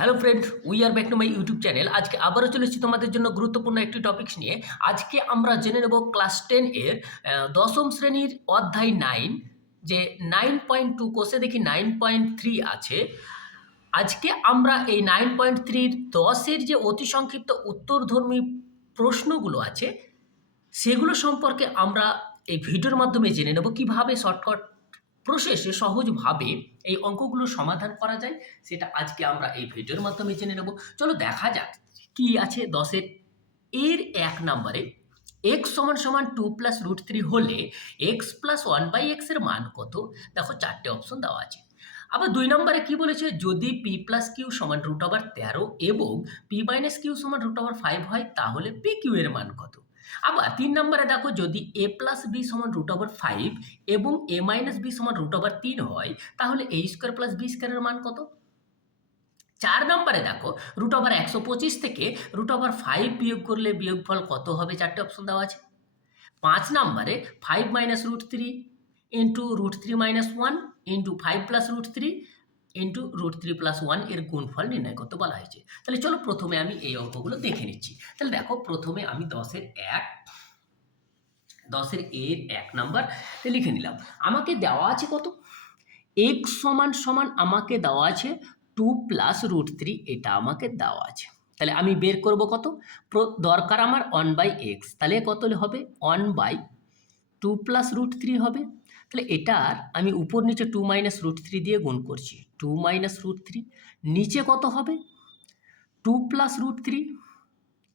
Hello friend, we are back to my YouTube channel. আজকে আবারও চলে এসেছি তোমাদের জন্য গুরুত্বপূর্ণ একটি টপিকস নিয়ে। আজকে আমরা জেনে নেব ক্লাস 10 এর দশম শ্রেণীর অধ্যায় 9, যে 9.2 কোষে দেখি 9.3 আছে। আজকে আমরা এই 9.3-র 10-এর যে অতি সংক্ষিপ্ত উত্তরধর্মী প্রশ্নগুলো আছে সেগুলো সম্পর্কে আমরা এই ভিডিওর মাধ্যমে জেনে নেব কিভাবে শর্টকাট প্রসেসে সহজভাবে এই অঙ্কগুলো সমাধান করা যায়, সেটা আজকে আমরা এই ভিডিওর মাধ্যমে জেনে নেব। চলো দেখা যাক কি আছে 10-এর। এর 1 নম্বরে x সমান সমান 2 প্লাস রুট 3 হলে x প্লাস 1/x এর মান কত? দেখো 4টে অপশন দেওয়া আছে। আবার 2 নম্বরে কি বলেছে, যদি p প্লাস কিউ সমান রুট ওভার 13 এবং p মাইনাস কিউ সমান রুট ওভার 5 হয় তাহলে p কিউ এর মান কত? আবার 3 নম্বরে দেখো, যদি a প্লাস বি সমান রুট ওভার 5 এবং a মাইনাস বি সমান রুট ওভার 3 হয় তাহলে a স্কোয়ার প্লাস বি স্কোয়ারের মান কত? 4 নম্বরে দেখো, রুট ওভার 125 থেকে রুট ওভার 5 বিয়োগ করলে বিয়োগফল কত হবে? 4টে অপশন দেওয়া আছে। 5 নম্বরে 5 minus root 3 into root 3 minus 1 into 5 plus root 3 into root 3 plus 1 এর গুণফল নির্ণয় করতে বলা হয়েছে। তাহলে চলো প্রথমে আমি এই অঙ্কগুলো দেখে নিচ্ছি। তাহলে দেখো, প্রথমে আমি 10-এর এর 1 নাম্বার লিখে নিলাম। আমাকে দেওয়া আছে কত? x সমান সমান আমাকে দেওয়া আছে 2 প্লাস রুট 3, এটা আমাকে দেওয়া আছে। তাহলে আমি বের করব কত? দরকার আমার 1/x, তাহলে কত হবে? 1/2 প্লাস রুট 3 হবে। তাহলে এটার আমি উপর নিচে 2 মাইনাস রুট 3 দিয়ে গুণ করছি, 2 মাইনাস রুট 3, নিচে কত হবে? 2 plus root 3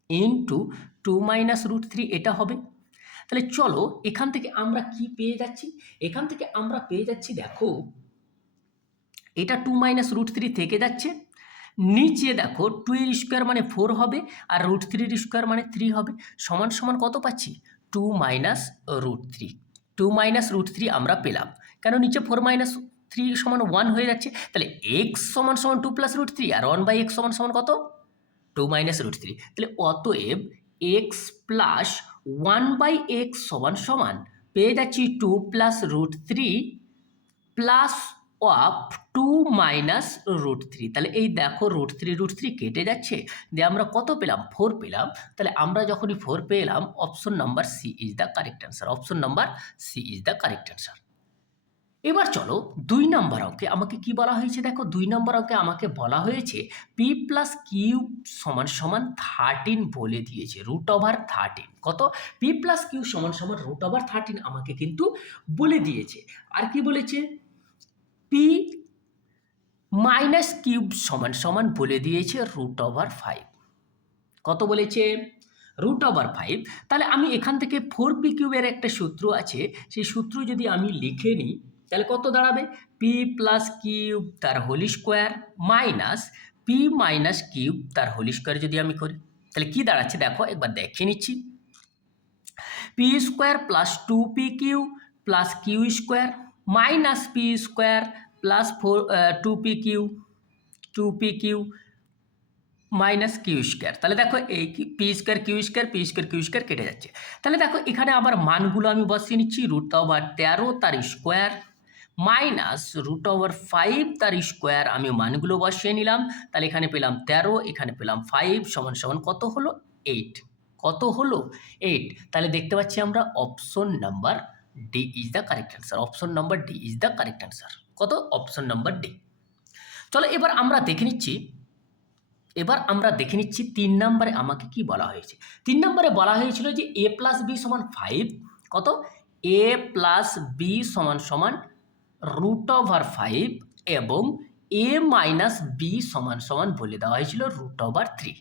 into 2 minus root 3, এটা হবে। তাহলে চলো এখান থেকে আমরা কি পেয়ে যাচ্ছি? এখান থেকে আমরা পেয়ে যাচ্ছি, দেখো এটা 2 মাইনাস রুট 3 থেকে যাচ্ছে, নিচে দেখো 2 এর স্কোয়ার মানে 4 হবে আর রুট 3 এর স্কোয়ার মানে 3 হবে, সমান সমান কত পাচ্ছি? 2 মাইনাস রুট 3। 2 মাইনাস রুট 3 আমরা পেলাম, কেন নিচে 4 মাইনাস 3 সমান 1 হয়ে যাচ্ছে। তাহলে এক্স সমান সমান 2 প্লাস রুট 3 আর 1/x সমান সমান কত? 2 মাইনাস রুট 3। তাহলে অতএব এক্স প্লাস 1/x সমান সমান পেয়ে যাচ্ছি 2 plus root 3 plus of 2 minus root 3। তাহলে এই দেখো রুট 3 কেটে যাচ্ছে, দিয়ে আমরা কত পেলাম? 4 পেলাম। তাহলে আমরা যখনই 4 পেলাম, option number C is the correct answer. Option number C is the correct answer. এবার চলো 2 নম্বর অঙ্কে আমাকে কি বলা হয়েছে। দেখো 2 নম্বর অঙ্কে আমাকে বলা হয়েছে পি প্লাস কিউ সমান সমান 13 বলে দিয়েছে, রুট ওভার 13। কত? পি প্লাস কিউ সমান সমান রুট ওভার 13 আমাকে কিন্তু বলে দিয়েছে। আর কি বলেছে? পি মাইনাস কিউব সমান সমান বলে দিয়েছে রুট ওভার 5। কত বলেছে? Root over 5। তাহলে আমি এখান থেকে 4p কিউবের একটা সূত্র আছে, সেই সূত্র যদি আমি লিখে নিই তাহলে কত দাঁড়াবে? পি প্লাস কিউব তার whole square minus p minus cube তার হোল স্কোয়ার যদি আমি করি তাহলে কি দাঁড়াচ্ছে দেখো একবার দেখে নিচ্ছি। P square plus 2p q plus q square minus p square plus 2p q minus q square. তাহলে দেখো এই পি স্কোয়ার কিউ স্কোয়ার কেটে যাচ্ছে। তাহলে দেখো এখানে আবার মানগুলো আমি বসিয়ে নিচ্ছি, রুট ওভার 13 তার স্কোয়ার মাইনাস রুট ওভার 5 তার স্কোয়ার, আমি মানগুলো বসিয়ে নিলাম। তাহলে এখানে পেলাম 13, এখানে পেলাম 5, সমান সমান কত হলো? 8। কত হলো? 8। তাহলে দেখতে পাচ্ছি আমরা option number D is the correct answer. Option number D is the correct answer. কত? Option number D. চলো এবার আমরা দেখে নিচ্ছি 3 নম্বরে আমাকে কি বলা হয়েছে। 3 নম্বরে বলা হয়েছিল যে a প্লাস বি সমান 5। কত? a প্লাস বি সমান সমান রুট ওভার 5 এবং a মাইনাস বি সমান সমান বলে দেওয়া হয়েছিল রুট ওভার 3।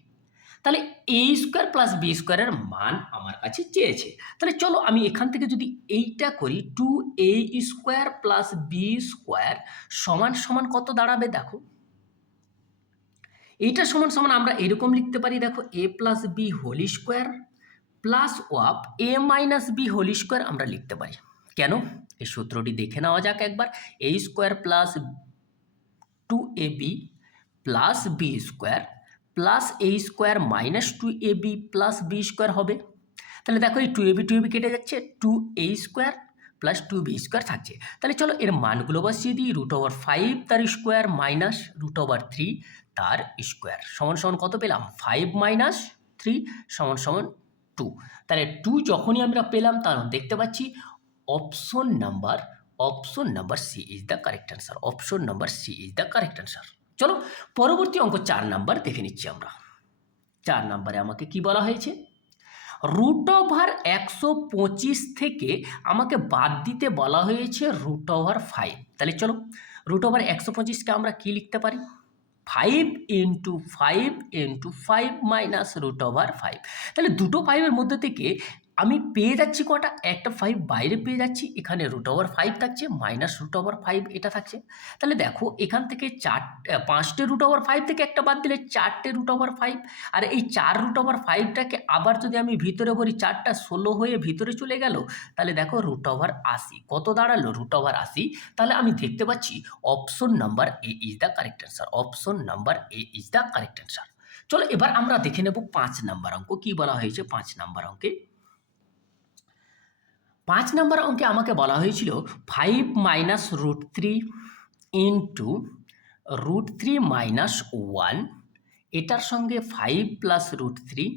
তাহলে a স্কোয়ার প্লাস বি স্কোয়ারের মান আমার কাছে চেয়েছে। তাহলে চলো আমি এখান থেকে যদি এইটা করি, 2a square plus B square সমান সমান কত দাঁড়াবে দেখো। এইটা সমান সমান আমরা এরকম লিখতে পারি, দেখো A plus B whole square plus ওয়াপ A minus B whole square আমরা লিখতে পারি। কেন? এই সূত্রটি দেখে নেওয়া যাক একবার। A square plus 2ab plus B square plus A square minus 2ab plus B square হবে। তাহলে দেখো এই 2ab কেটে যাচ্ছে, 2a square plus 2b square থাকছে। তাহলে চলো এর মানগুলো বসিয়ে দিই। √5 তার স্কোয়ার মাইনাস √3 তার স্কোয়ার সমান সমান কত পেলাম? 5 মাইনাস 3 সমান সমান 2। তাহলে 2 যখনই আমরা পেলাম তার দেখতে পাচ্ছি option number C is the correct answer. Option number C is the correct answer. চলো পরবর্তী অঙ্ক 4 নাম্বার দেখে নিচ্ছি আমরা। 4 নাম্বারে আমাকে কি বলা হয়েছে? √125 থেকে আমাকে বাদ দিতে বলা হয়েছে √5। তাহলে চলো √125কে আমরা কি লিখতে পারি? 5 ইন্টু 5 মাইনাস √5। তাহলে দুটো 5-এর মধ্যে থেকে আমি পেয়ে যাচ্ছি কটা? একটা 5 বাইরে পেয়ে যাচ্ছি, এখানে √5 থাকছে মাইনাস √5 এটা থাকছে। তাহলে দেখো এখান থেকে 5টে √5 থেকে একটা বাদ দিলে 4টে √5, আর এই 4 √5টাকে আবার যদি আমি ভিতরে ভরি 4টা 16 হয়ে ভিতরে চলে গেল, তাহলে দেখো √80 কত দাঁড়ালো? √80। তাহলে আমি দেখতে পাচ্ছি option number A is the correct answer. Option number A is the correct answer. চলো এবার আমরা দেখে নেব 5 নাম্বার অঙ্ক কি বলা হয়েছে। 5 নাম্বার অঙ্কে 5 নাম্বার অঙ্কে আমাকে বলা হয়েছিল 5 মাইনাস √3 ইন্টু √3 মাইনাস 1 এটার সঙ্গে 5 প্লাস √3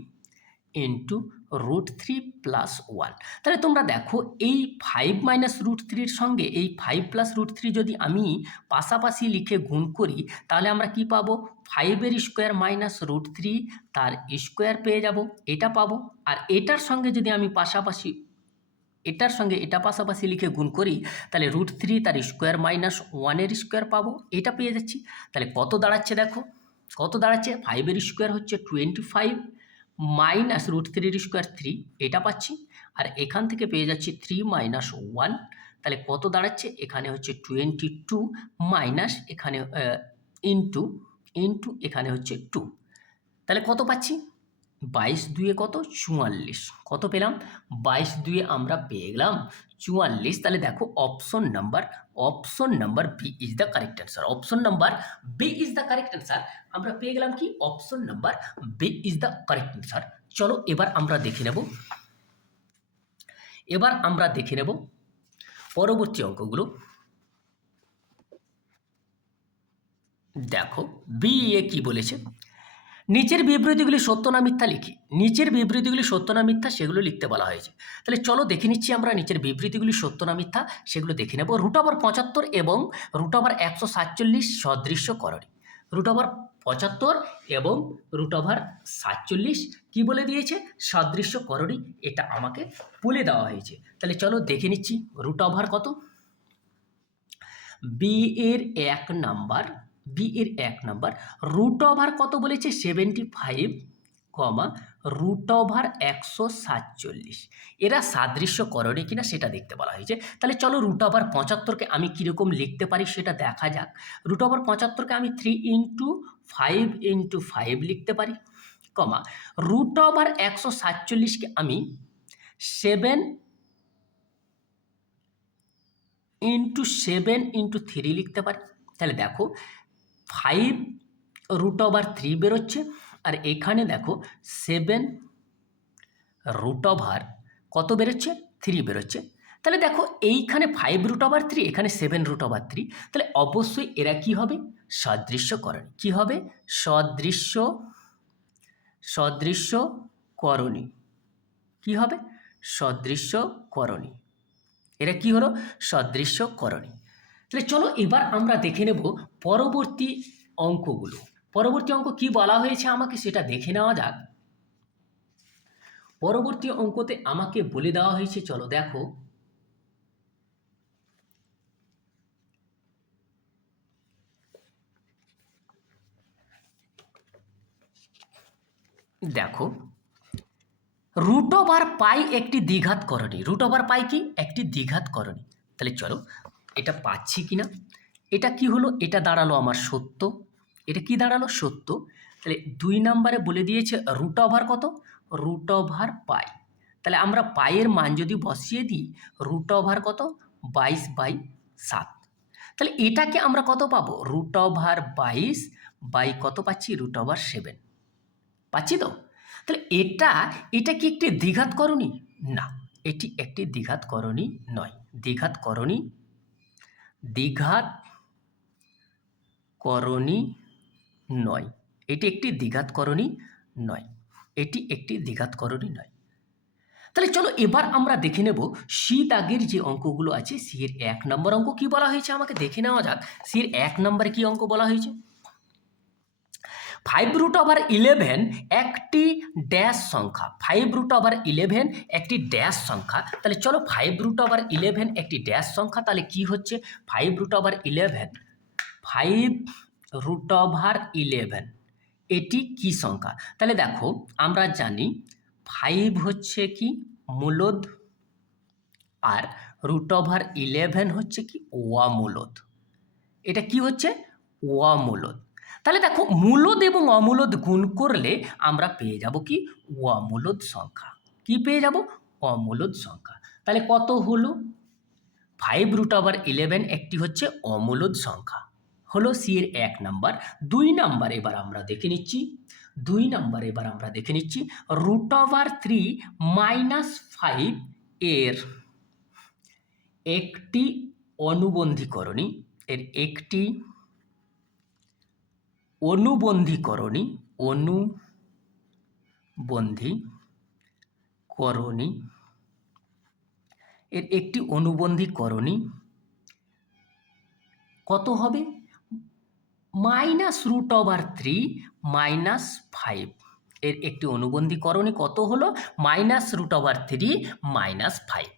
ইন্টু √3 প্লাস 1। তাহলে তোমরা দেখো এই 5 মাইনাস √3-র সঙ্গে এই 5 প্লাস √3 যদি আমি পাশাপাশি লিখে গুণ করি তাহলে আমরা কি পাবো? 5-এর স্কোয়ার মাইনাস √3 তার স্কোয়ার পেয়ে যাব, এটা পাবো। আর এটার সঙ্গে যদি আমি এটার সঙ্গে এটা পাশাপাশি লিখে গুণ করি তাহলে √3 তার স্কোয়ার মাইনাস 1-এর স্কোয়ার পাবো, এটা পেয়ে যাচ্ছি। তাহলে কত দাঁড়াচ্ছে দেখো, কত দাঁড়াচ্ছে? 5-এর স্কোয়ার হচ্ছে 25 মাইনাস √3-এর স্কোয়ার 3, এটা পাচ্ছি। আর এখান থেকে পেয়ে যাচ্ছি 3 মাইনাস 1, তাহলে কত দাঁড়াচ্ছে? এখানে হচ্ছে 22 মাইনাস এখানে ইন্টু এখানে হচ্ছে 2, তাহলে কত পাচ্ছি? 22 দুয়ে কত? 44। কত পেলাম? 22 দুয়ে আমরা পেয়ে গেলাম 44। তাহলে দেখো option number B is the correct answer. Option number B is the correct answer. আমরা পেয়ে গেলাম কি? Option number B is the correct answer. চলো এবার আমরা দেখে নেব পরবর্তী অঙ্কগুলো। দেখো বি এ কি বলেছে? নিচের বিবৃতিগুলি সত্য না মিথ্যা লিখি। নিচের বিবৃতিগুলি সত্য না মিথ্যা সেগুলো লিখতে বলা হয়েছে। তাহলে চলো দেখে নিচ্ছি আমরা নিচের বিবৃতিগুলি সত্য না মিথ্যা সেগুলো দেখে নেব। √75 এবং √147 সদৃশ্য করণী। √75 এবং √47 কি বলে দিয়েছে? সদৃশ্য করণী, এটা আমাকে বলে দেওয়া হয়েছে। তাহলে চলো দেখে নিচ্ছি √ কত। বি এর 1 নাম্বার √ কত বলেছে? 75, √147। এরা সাদৃশ্য করণী কিনা সেটা দেখতে বলা হয়েছে। তাহলে চলো √75কে আমি কীরকম লিখতে পারি সেটা দেখা যাক। √75কে আমি 3 ইন্টু 5 লিখতে পারি, √147কে আমি 7 ইন্টু 3 লিখতে পারি। তাহলে দেখো 5 √3 বেরোচ্ছে, আর এখানে দেখো 7 √ কত বেরোচ্ছে? 3 বেরোচ্ছে। তাহলে দেখো এইখানে 5 √3, এখানে 7 √3, তাহলে অবশ্যই এরা কি হবে? সদৃশ্য করণী। কি হবে? সদৃশ্য করণী। কি হবে? সদৃশ্য করণী। এরা কি হলো? সদৃশ্য করণী। তাহলে চলো এবার আমরা দেখে নেব পরবর্তী অঙ্কগুলো। পরবর্তী অঙ্ক কি বলা হয়েছে আমাকে সেটা দেখে নেওয়া যাক। পরবর্তী অঙ্কতে আমাকে বলে দেওয়া হয়েছে, চলো দেখো। দেখো √π একটি দ্বিঘাত করণী। √π কি? একটি দ্বিঘাত করণী। তাহলে চলো এটা পাচ্ছি কিনা। এটা কি হলো? এটা দাঁড়ালো আমার সত্য। এটা কি দাঁড়ালো? সত্য। তাহলে 2 নম্বরে বলে দিয়েছে √ কত? √π। তাহলে আমরা পায়ের মান যদি বসিয়ে দিই, √ কত? 22/7। তাহলে এটাকে আমরা কত পাবো? √22 বাই কত পাচ্ছি? √7 পাচ্ছি তো। তাহলে এটা কি একটি দ্বিঘাত করণী? না, এটি একটি দ্বিঘাত করণী নয়। দ্বিঘাত করণী নয়। এটি একটি দ্বিঘাত করণী নয়। এটি একটি দ্বিঘাত করণী নয়। তাহলে চলো এবার আমরা দেখে নেব সি দাগের যে অঙ্কগুলো আছে, সি এর 1 নম্বর অঙ্ক কি বলা হয়েছে আমাকে দেখে নেওয়া যাক। সি এর 1 নম্বরে কি অঙ্ক বলা হয়েছে? 5√11 একটি ড্যাশ সংখ্যা। 5√11 একটি ড্যাশ সংখ্যা। তাহলে চলো 5√11 একটি ড্যাশ সংখ্যা, তাহলে কি হচ্ছে 5√11 এটি কি সংখ্যা? তাহলে দেখো আমরা জানি 5 হচ্ছে কি মূলদ, আর √11 হচ্ছে কি অমূলদ। এটা কি হচ্ছে অমূলদ। তাহলে দেখো মূলদ এবং অমূলদ গুণ করলে আমরা পেয়ে যাব কি অমূলদ সংখ্যা। কি পেয়ে যাব? অমূলদ সংখ্যা। তাহলে কত হলো? 5√11 একটি হচ্ছে অমূলদ সংখ্যা, হলো সি এর 1 নাম্বার। 2 নাম্বার এবার আমরা দেখে নিচ্ছি। √3 -5 এর একটি অনুবন্ধীকরণী, কত হবে? -√3 -5 এর একটি অনুবন্ধীকরণী কত হলো? -√3 -5।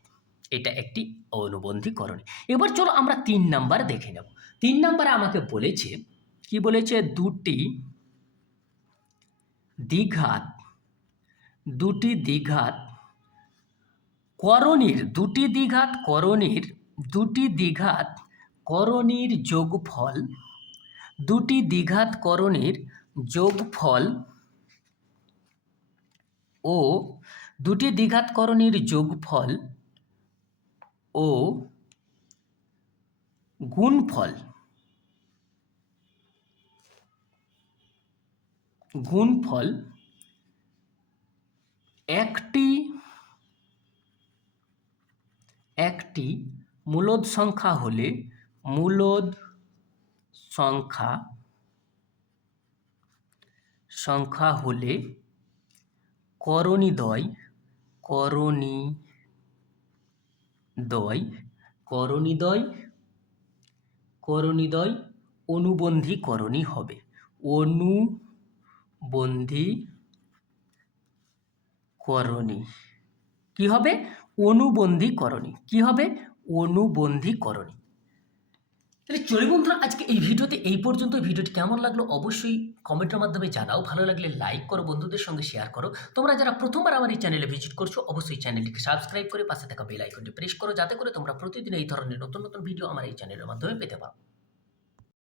এটা একটি অনুবন্ধীকরণী। এবার চলো আমরা 3 নাম্বার দেখে নেব। 3 নাম্বারে আমাকে বলেছে, কি বলেছে? দুটি দ্বিঘাত করণীর যোগফল, দুটি দ্বিঘাত করণীর যোগফল ও গুণফল একটি মূলদ সংখ্যা হলে করণীদ্বয় অনুবন্ধীকরণী হবে। কি হবে? অনুবন্ধীকরণী। তাহলে চলে বন্ধুরা, আজকে এই ভিডিওতে এই পর্যন্ত। ভিডিওটি কেমন লাগলো অবশ্যই কমেন্টের মাধ্যমে জানাও। ভালো লাগলে লাইক করো, বন্ধুদের সঙ্গে শেয়ার করো। তোমরা যারা প্রথমবার আমার এই চ্যানেলে ভিজিট করছো অবশ্যই চ্যানেলটিকে সাবস্ক্রাইব করে পাশে থাকা বেল আইকনটি প্রেস করো, যাতে করে তোমরা প্রতিদিন এই ধরনের নতুন নতুন ভিডিও আমার এই চ্যানেলের মাধ্যমে পেতে পারো।